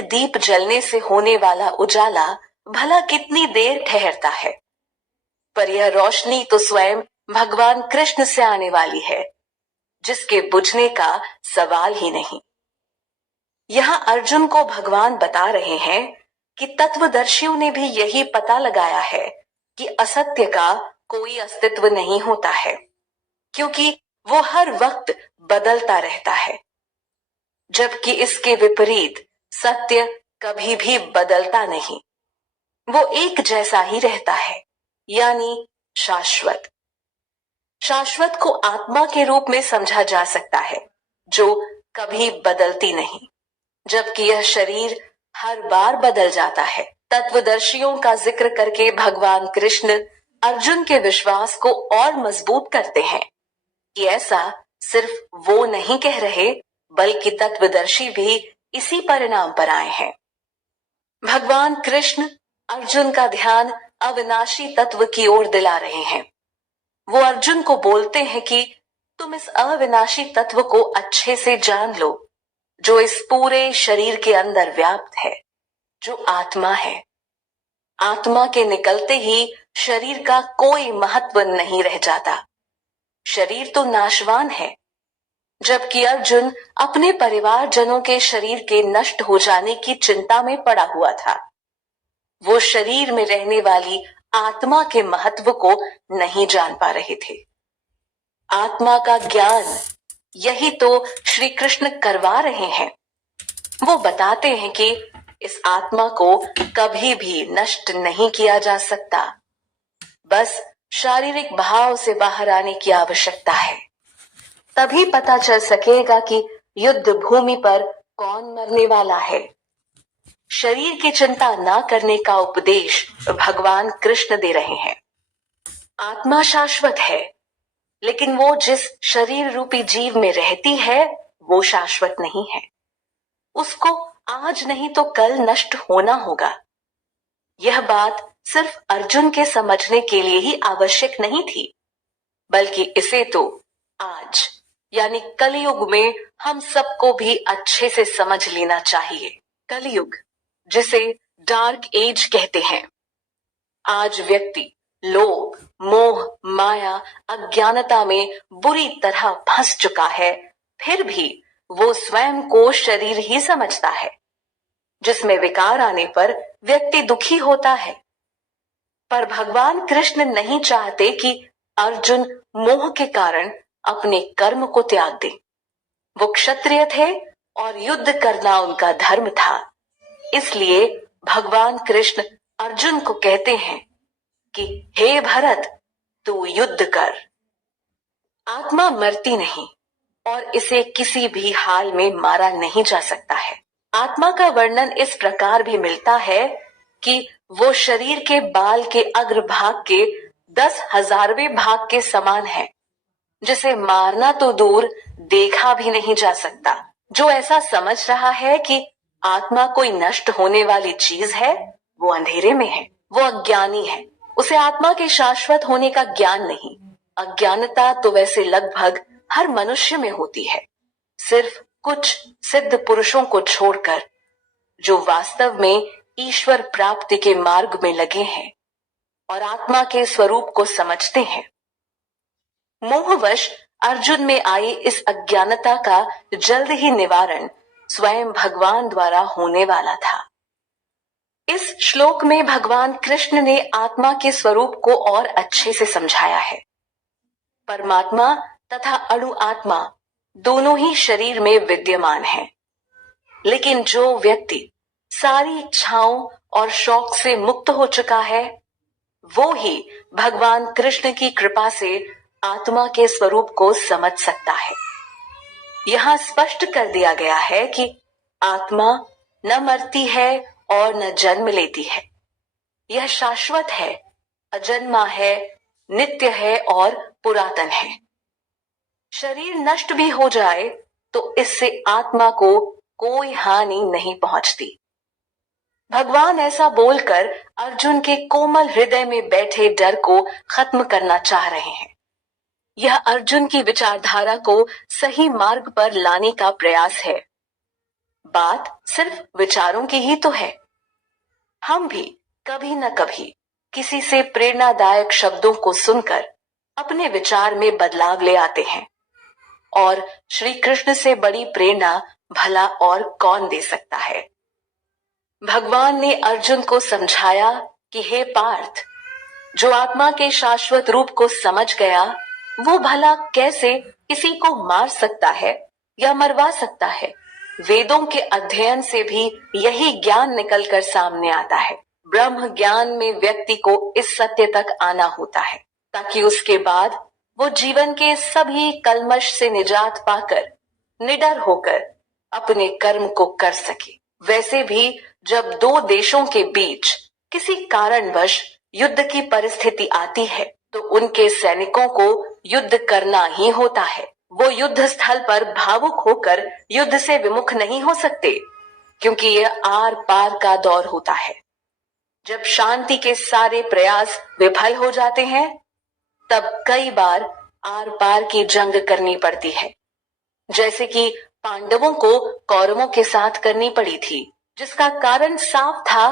एक दीप जलने से होने वाला उजाला भला कितनी देर ठहरता है, पर यह रोशनी तो स्वयं भगवान कृष्ण से आने वाली है, जिसके बुझने का सवाल ही नहीं। यहां अर्जुन को भगवान बता रहे हैं कि तत्वदर्शियों ने भी यही पता लगाया है कि असत्य का कोई अस्तित्व नहीं होता है, क्योंकि वो हर वक्त बदलता रहता है, जबकि इसके विपरीत सत्य कभी भी बदलता नहीं, वो एक जैसा ही रहता है, यानी शाश्वत। शाश्वत को आत्मा के रूप में समझा जा सकता है, जो कभी बदलती नहीं, जबकि यह शरीर हर बार बदल जाता है। तत्वदर्शियों का जिक्र करके भगवान कृष्ण अर्जुन के विश्वास को और मजबूत करते हैं कि ऐसा सिर्फ वो नहीं कह रहे, बल्कि तत्वदर्शी भी इसी परिणाम पर आए हैं। भगवान कृष्ण अर्जुन का ध्यान अविनाशी तत्व की ओर दिला रहे हैं। वो अर्जुन को बोलते हैं कि तुम इस अविनाशी तत्व को अच्छे से जान लो, जो इस पूरे शरीर के अंदर व्याप्त है, जो आत्मा है। आत्मा के निकलते ही शरीर का कोई महत्व नहीं रह जाता। शरीर तो नाशवान है, जबकि अर्जुन अपने परिवारजनों के शरीर के नष्ट हो जाने की चिंता में पड़ा हुआ था। वो शरीर में रहने वाली आत्मा के महत्व को नहीं जान पा रहे थे। आत्मा का ज्ञान यही तो श्री कृष्ण करवा रहे हैं। वो बताते हैं कि इस आत्मा को कभी भी नष्ट नहीं किया जा सकता, बस शारीरिक भाव से बाहर आने की आवश्यकता है। तभी पता चल सकेगा कि युद्ध भूमि पर कौन मरने वाला है। शरीर की चिंता ना करने का उपदेश भगवान कृष्ण दे रहे हैं। आत्मा शाश्वत है, लेकिन वो जिस शरीर रूपी जीव में रहती है, वो शाश्वत नहीं है। उसको आज नहीं तो कल नष्ट होना होगा। यह बात सिर्फ अर्जुन के समझने के लिए ही आवश्यक नहीं थी, बल्कि इसे तो आज यानी कलयुग में हम सबको भी अच्छे से समझ लेना चाहिए। कलयुग, जिसे डार्क एज कहते हैं। आज व्यक्ति लोभ, मोह, माया, अज्ञानता में बुरी तरह फंस चुका है, फिर भी वो स्वयं को शरीर ही समझता है, जिसमें विकार आने पर व्यक्ति दुखी होता है। पर भगवान कृष्ण नहीं चाहते कि अर्जुन मोह के कारण अपने कर्म को त्याग दे। वो क्षत्रिय थे और युद्ध करना उनका धर्म था। इसलिए भगवान कृष्ण अर्जुन को कहते हैं कि हे भरत, तू युद्ध कर। आत्मा मरती नहीं और इसे किसी भी हाल में मारा नहीं जा सकता है। आत्मा का वर्णन इस प्रकार भी मिलता है कि वो शरीर के बाल के अग्रभाग के 10,000वें भाग के समान है, जिसे मारना तो दूर देखा भी नहीं जा सकता। जो ऐसा समझ रहा है कि आत्मा कोई नष्ट होने वाली चीज है, वो अंधेरे में है, वो अज्ञानी है। उसे आत्मा के शाश्वत होने का ज्ञान नहीं। अज्ञानता तो वैसे लगभग हर मनुष्य में होती है, सिर्फ कुछ सिद्ध पुरुषों को छोड़कर, जो वास्तव में ईश्वर प्राप्ति के मार्ग में लगे हैं और आत्मा के स्वरूप को समझते हैं। मोहवश अर्जुन में आई इस अज्ञानता का जल्द ही निवारण स्वयं भगवान द्वारा होने वाला था। इस श्लोक में भगवान कृष्ण ने आत्मा के स्वरूप को और अच्छे से समझाया है। परमात्मा तथा अणु आत्मा दोनों ही शरीर में विद्यमान हैं, लेकिन जो व्यक्ति सारी इच्छाओं और शौक से मुक्त हो चुका है, वो ही भगवान कृष्ण की कृपा से आत्मा के स्वरूप को समझ सकता है। यहां स्पष्ट कर दिया गया है कि आत्मा न मरती है और न जन्म लेती है। यह शाश्वत है, अजन्मा है, नित्य है और पुरातन है। शरीर नष्ट भी हो जाए तो इससे आत्मा को कोई हानि नहीं पहुंचती। भगवान ऐसा बोलकर अर्जुन के कोमल हृदय में बैठे डर को खत्म करना चाह रहे हैं। यह अर्जुन की विचारधारा को सही मार्ग पर लाने का प्रयास है। बात सिर्फ विचारों की ही तो है। हम भी कभी न कभी किसी से प्रेरणादायक शब्दों को सुनकर अपने विचार में बदलाव ले आते हैं, और श्री कृष्ण से बड़ी प्रेरणा भला और कौन दे सकता है। भगवान ने अर्जुन को समझाया कि हे पार्थ, जो आत्मा के शाश्वत रूप को समझ गया, वो भला कैसे किसी को मार सकता है या मरवा सकता है। वेदों के अध्ययन से भी यही ज्ञान निकलकर सामने आता है। ब्रह्म ज्ञान में व्यक्ति को इस सत्य तक आना होता है ताकि उसके बाद वो जीवन के सभी कल्मश से निजात पाकर निडर होकर अपने कर्म को कर सके। वैसे भी जब दो देशों के बीच किसी कारणवश युद्ध की परिस्थिति आती है तो उनके सैनिकों को युद्ध करना ही होता है। वो युद्ध स्थल पर भावुक होकर युद्ध से विमुख नहीं हो सकते, क्योंकि यह आर पार का दौर होता है। जब शांति के सारे प्रयास विफल हो जाते हैं, तब कई बार आर पार की जंग करनी पड़ती है, जैसे कि पांडवों को कौरवों के साथ करनी पड़ी थी, जिसका कारण साफ था,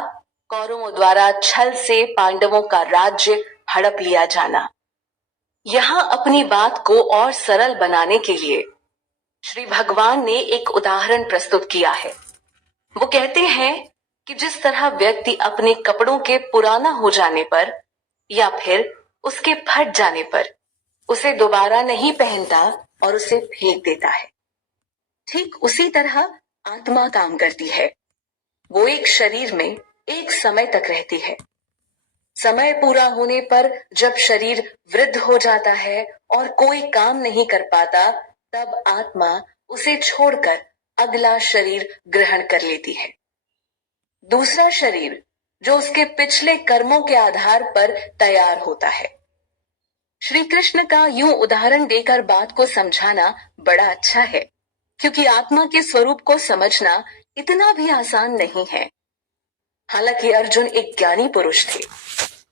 कौरवों द्वारा छल से पांडवों का राज्य हड़प लिया जाना। यहाँ अपनी बात को और सरल बनाने के लिए श्री भगवान ने एक उदाहरण प्रस्तुत किया है। वो कहते हैं कि जिस तरह व्यक्ति अपने कपड़ों के पुराना हो जाने पर या फिर उसके फट जाने पर उसे दोबारा नहीं पहनता और उसे फेंक देता है, ठीक उसी तरह आत्मा काम करती है। वो एक शरीर में एक समय तक रहती है। समय पूरा होने पर जब शरीर वृद्ध हो जाता है और कोई काम नहीं कर पाता, तब आत्मा उसे छोड़कर अगला शरीर ग्रहण कर लेती है। दूसरा शरीर जो उसके पिछले कर्मों के आधार पर तैयार होता है। श्री कृष्ण का यूं उदाहरण देकर बात को समझाना बड़ा अच्छा है, क्योंकि आत्मा के स्वरूप को समझना इतना भी आसान नहीं है। हालांकि अर्जुन एक ज्ञानी पुरुष थे,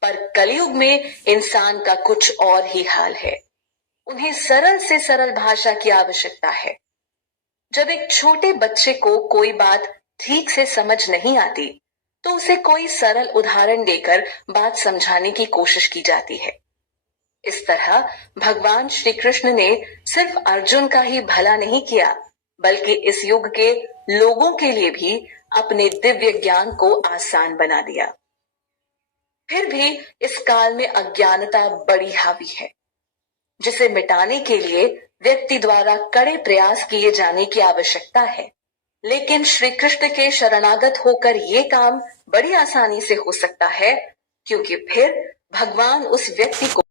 पर कलयुग में इंसान का कुछ और ही हाल है। उन्हें सरल से सरल भाषा की आवश्यकता है। जब एक छोटे बच्चे को कोई बात ठीक से समझ नहीं आती, तो उसे कोई सरल उदाहरण देकर बात समझाने की कोशिश की जाती है। इस तरह भगवान श्री कृष्ण ने सिर्फ अर्जुन का ही भला नहीं किया, बल्कि इस युग के लोगों के लिए भी अपने दिव्य ज्ञान को आसान बना दिया। फिर भी इस काल में अज्ञानता बड़ी हावी है, जिसे मिटाने के लिए व्यक्ति द्वारा कड़े प्रयास किए जाने की आवश्यकता है। लेकिन श्री कृष्ण के शरणागत होकर ये काम बड़ी आसानी से हो सकता है, क्योंकि फिर भगवान उस व्यक्ति को